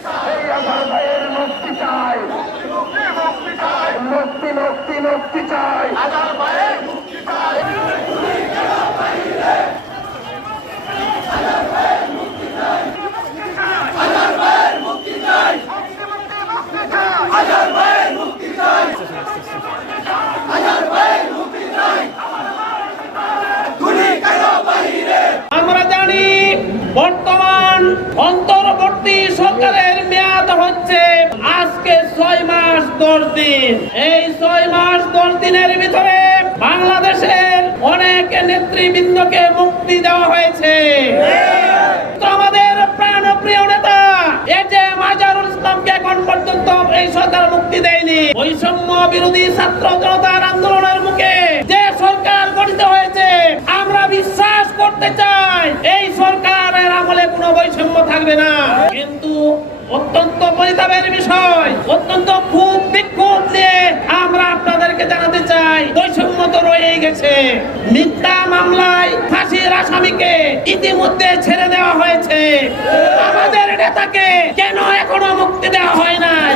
এই আজহার ভাইয়ের মুক্তি চাই, মুক্তি মুক্তি মুক্তি চাই, আজহার ভাইয়ের মুক্তি চাই। আমরা জানি বর্তমান অন্তর্বর্তী সরকারের মেয়াদ হচ্ছে আজকে 6 মাস 10 দিন। এই 6 মাস 10 দিনের ভিতরে বাংলাদেশের অনেক নেতৃবৃন্দকে মুক্তি দেওয়া হয়েছে। আমাদের প্রাণপ্রিয় নেতা এটিএম আজহারুল ইসলামকে এখন পর্যন্ত এই সরকার মুক্তি দেয়নি। বৈষম্য বিরোধী ছাত্র জনতার আন্দোলনের মুখে যে সরকার গঠিত হয়েছে, আমরা বিশ্বাস করতে চাই এই সরকারের আমলে কোনো বৈষম্য থাকবে না। কিন্তু অত্যন্ত পরিতাপের বিষয়, অত্যন্ত খুব বিক্ষোভ নিয়ে আমরা আপনাদেরকে জানাতে চাই, বৈষম্য তো রয়েই গেছে। মিথ্যা মামলায় ফাঁসির আসামিকে ইতিমধ্যে ছেড়ে দেওয়া হয়েছে, আমাদের নেতাকে কেন এখনো মুক্তি দেওয়া হয় নাই?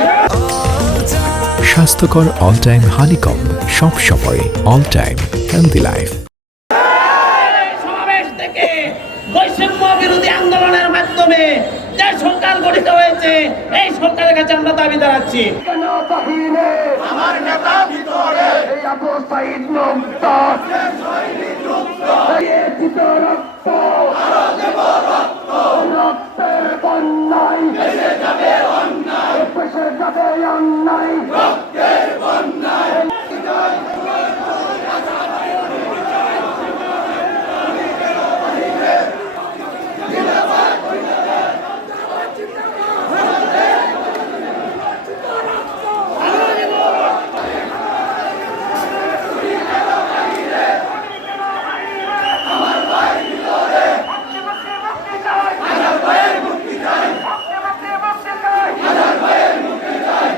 স্বাস্থ্যকর অল টাইম হানিকম, সব সময় অল টাইম হেলদি লাইফ। সমাবেশ থেকে বৈষম্য বিরোধী আন্দোলনের মাধ্যমে যে সরকার গঠিত হয়েছে, এই সরকারের কাছে আমরা দাবি জানাচ্ছি। কেন বাহিরে আমার নেতা ভিতরে, এই আবু সাঈদ মুক্ত, দিত রক্ত, আরো দেব রক্ত, রক্তের বন্যায় ভেসে যাবে অন্যায়, ভেসে যাবে অন্যায়, রক্তের